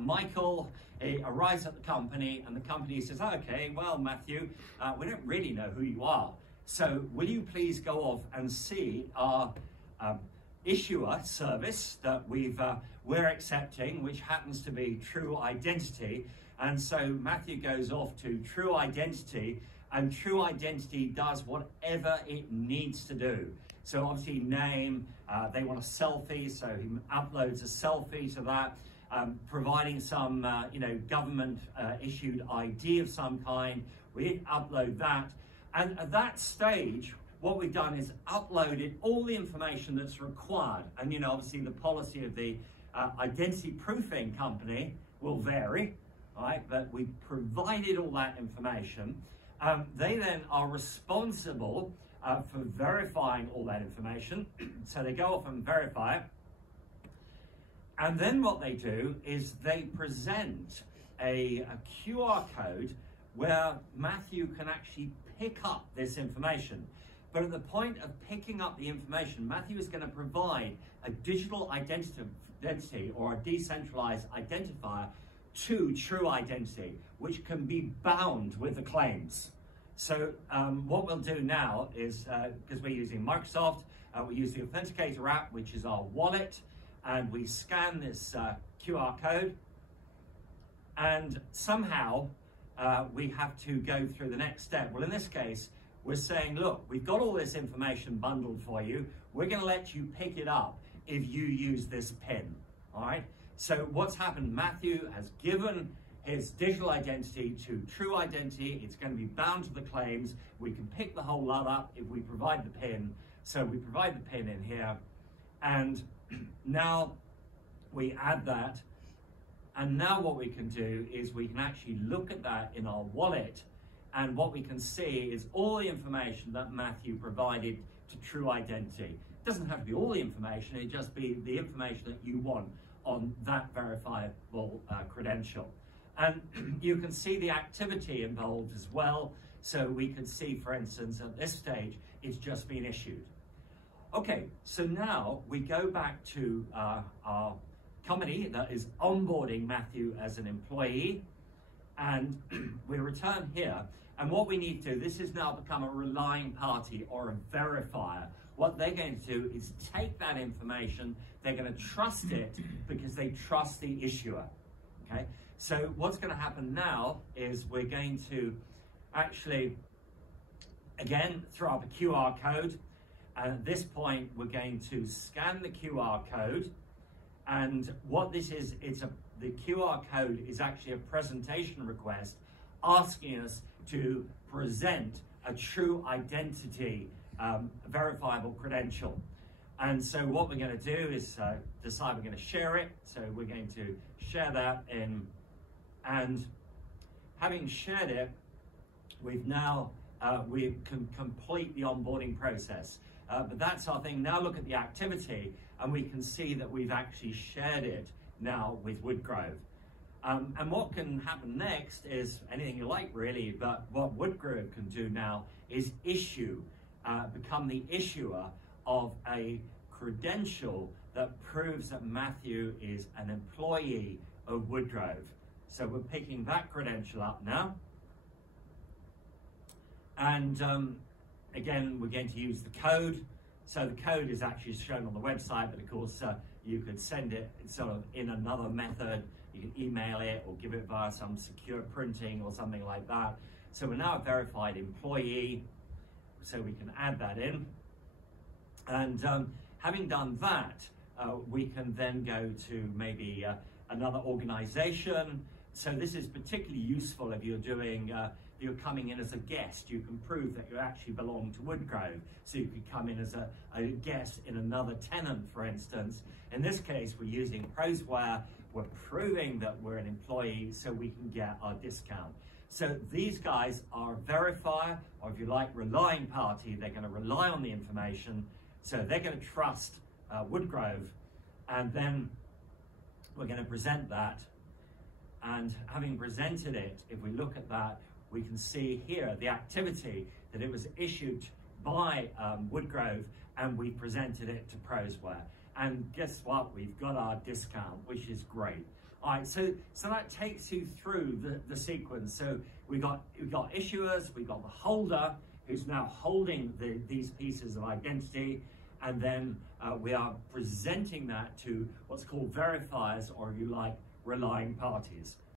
Michael arrives at the company, and the company says, okay, well, Matthew, we don't really know who you are. So will you please go off and see our issuer service that we're accepting, which happens to be True Identity. And so Matthew goes off to True Identity, and True Identity does whatever it needs to do. So obviously name, they want a selfie, so he uploads a selfie to that, providing some government issued ID of some kind. We upload that, and at that stage what we've done is uploaded all the information that's required. And obviously the policy of the identity proofing company will vary, right? But we provided all that information. They then are responsible for verifying all that information. So they go off and verify it. And then what they do is they present a QR code where Matthew can actually pick up this information. But at the point of picking up the information, Matthew is going to provide a digital identity or a decentralized identifier to True Identity, which can be bound with the claims. So what we'll do now is, because we're using Microsoft, we use the Authenticator app, which is our wallet, and we scan this QR code, and somehow we have to go through the next step. Well, in this case, we're saying, look, we've got all this information bundled for you. We're going to let you pick it up if you use this PIN, all right? So what's happened, Matthew has given his digital identity to True Identity. It's going to be bound to the claims. We can pick the whole lot up if we provide the PIN. So we provide the PIN in here, and now we add that. And now what we can do is we can actually look at that in our wallet, and what we can see is all the information that Matthew provided to True Identity. It doesn't have to be all the information, it just be the information that you want on that verifiable credential. And you can see the activity involved as well. So we can see, for instance, at this stage, it's just been issued. Okay, so now we go back to our company that is onboarding Matthew as an employee, and we return here. And what we need to do, this has now become a relying party or a verifier. What they're going to do is take that information, they're going to trust it because they trust the issuer, okay? So what's going to happen now is we're going to actually, again, throw up a QR code. And at this point, we're going to scan the QR code. And what this is, the QR code is actually a presentation request asking us to present a True Identity verifiable credential. And so what we're going to do is decide we're going to share it. So we're going to share that in, and having shared it, we've now, we can complete the onboarding process. But that's our thing. Now look at the activity, and we can see that we've actually shared it now with Woodgrove. And what can happen next is anything you like, really, but what Woodgrove can do now is become the issuer of a credential that proves that Matthew is an employee of Woodgrove. So we're picking that credential up now. And again, we're going to use the code. So the code is actually shown on the website, but of course you could send it sort of in another method. You can email it or give it via some secure printing or something like that. So we're now a verified employee, so we can add that in. And having done that, we can then go to maybe another organization. So this is particularly useful if you're doing, you're coming in as a guest. You can prove that you actually belong to Woodgrove. So you could come in as a guest in another tenant, for instance. In this case, we're using Prosware. We're proving that we're an employee so we can get our discount. So these guys are a verifier, or if you like, relying party. They're going to rely on the information. So they're going to trust Woodgrove, and then we're going to present that. And having presented it, if we look at that, we can see here the activity that it was issued by Woodgrove, and we presented it to Prosware. And guess what? We've got our discount, which is great. All right, so that takes you through the sequence. So we've got issuers, we've got the holder who's now holding these pieces of identity, and then we are presenting that to what's called verifiers, or if you like, relying parties.